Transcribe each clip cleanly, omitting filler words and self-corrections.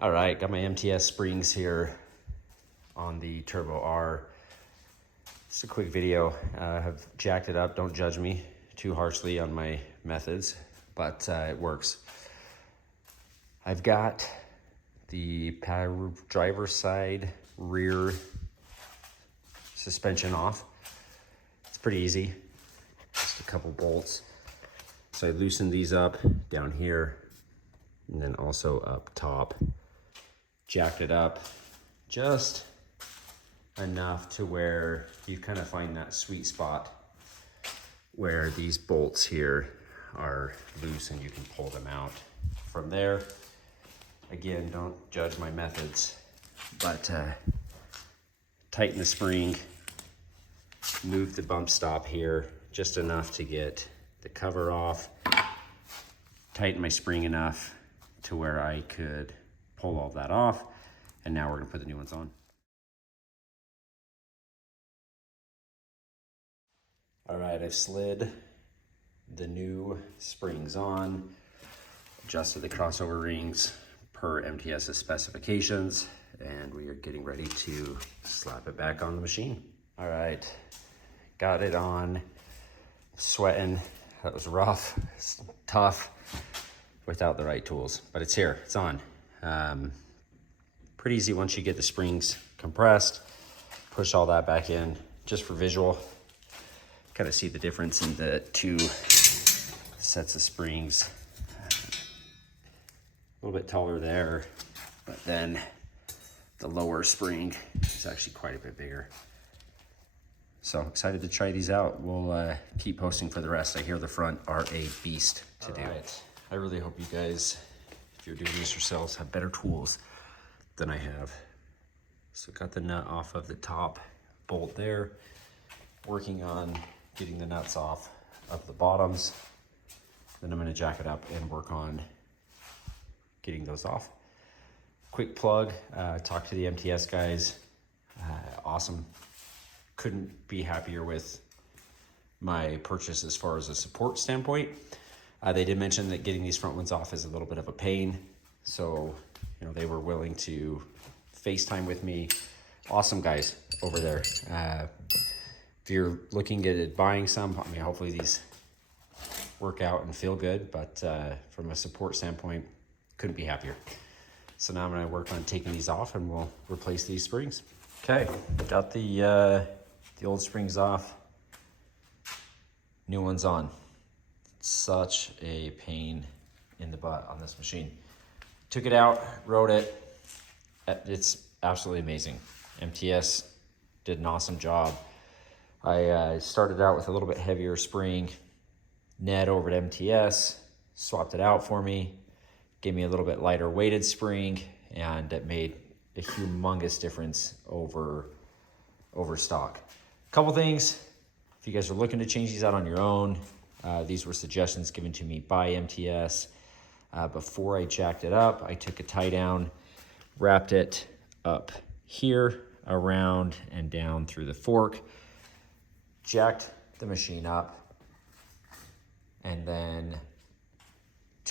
All right, got my MTS springs here on the Turbo R. Just a quick video. I have jacked it up. Don't judge me too harshly on my methods, but it works. I've got the power driver's side rear suspension off. It's pretty easy, just a couple bolts. So I loosened these up down here and then also up top. Jacked it up just enough to where you kind of find that sweet spot where these bolts here are loose and you can pull them out. From there, again, don't judge my methods, but tighten the spring, move the bump stop here just enough to get the cover off, tighten my spring enough to where I could pull all that off, and now we're gonna put the new ones on. All right, I've slid the new springs on, adjusted the crossover rings per MTS's specifications, and we are getting ready to slap it back on the machine. All right, got it on, sweating. That was rough, it's tough without the right tools, but it's here, it's on. Pretty easy once you get the springs compressed. Push all that back in just for visual. Kind of see the difference in the two sets of springs. A little bit taller there, but then the lower spring is actually quite a bit bigger. So excited to try these out. We'll keep posting for the rest. I hear the front are a beast to do. Right. I really hope you guys, if you're doing this yourselves, have better tools than I have. So got the nut off of the top bolt there. Working on getting the nuts off of the bottoms. Then I'm gonna jack it up and work on getting those off. Quick plug, talk to the MTS guys. Awesome. Couldn't be happier with my purchase as far as a support standpoint. They did mention that getting these front ones off is a little bit of a pain. So, you know, they were willing to FaceTime with me. Awesome guys over there. If you're looking at buying some, I mean, hopefully these work out and feel good, but from a support standpoint, couldn't be happier. So now I'm gonna work on taking these off and we'll replace these springs. Okay, got the old springs off, new ones on. Such a pain in the butt on this machine. Took it out, rode it. It's absolutely amazing. MTS did an awesome job. I started out with a little bit heavier spring. Ned over at MTS swapped it out for me, gave me a little bit lighter weighted spring, and it made a humongous difference over stock. Couple things, if you guys are looking to change these out on your own, these were suggestions given to me by MTS. Before I jacked it up, I took a tie down, wrapped it up here, around and down through the fork, jacked the machine up, and then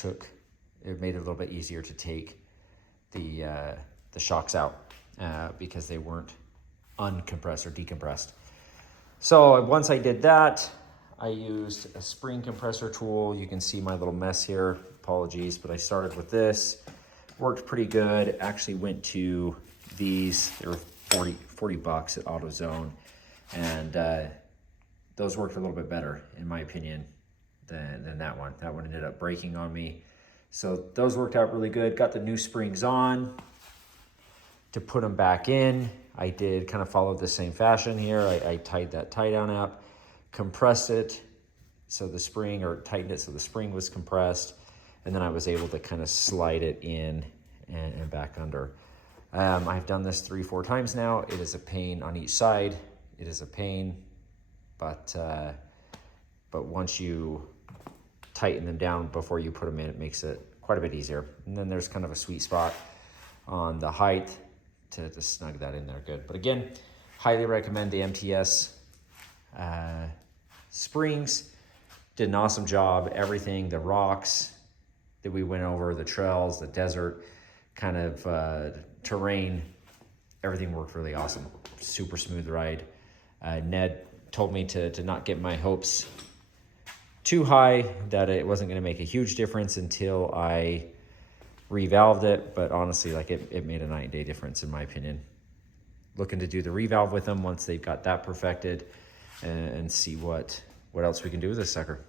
it made it a little bit easier to take the shocks out because they weren't uncompressed or decompressed. So once I did that, I used a spring compressor tool. You can see my little mess here. Apologies, but I started with this. Worked pretty good. Actually went to these. They were 40 bucks at AutoZone. And those worked a little bit better, in my opinion, than that one. That one ended up breaking on me. So those worked out really good. Got the new springs on. To put them back in, I did kind of follow the same fashion here. I tied that tie down up, compressed it so the spring, or tightened it so the spring was compressed, and then I was able to kind of slide it in and back under. I've done this 3-4 times now. It is a pain on each side. It is a pain, but once you tighten them down before you put them in, it makes it quite a bit easier. And then there's kind of a sweet spot on the height to snug that in there good. But again, highly recommend the MTS springs. Did an awesome job. Everything, the rocks that we went over, the trails, the desert, kind of terrain, everything worked really awesome. Super smooth ride. Ned told me to not get my hopes too high, that it wasn't going to make a huge difference until I revalved it. But honestly, like it made a night and day difference in my opinion. Looking to do the revalve with them once they've got that perfected, and see what else we can do with this sucker.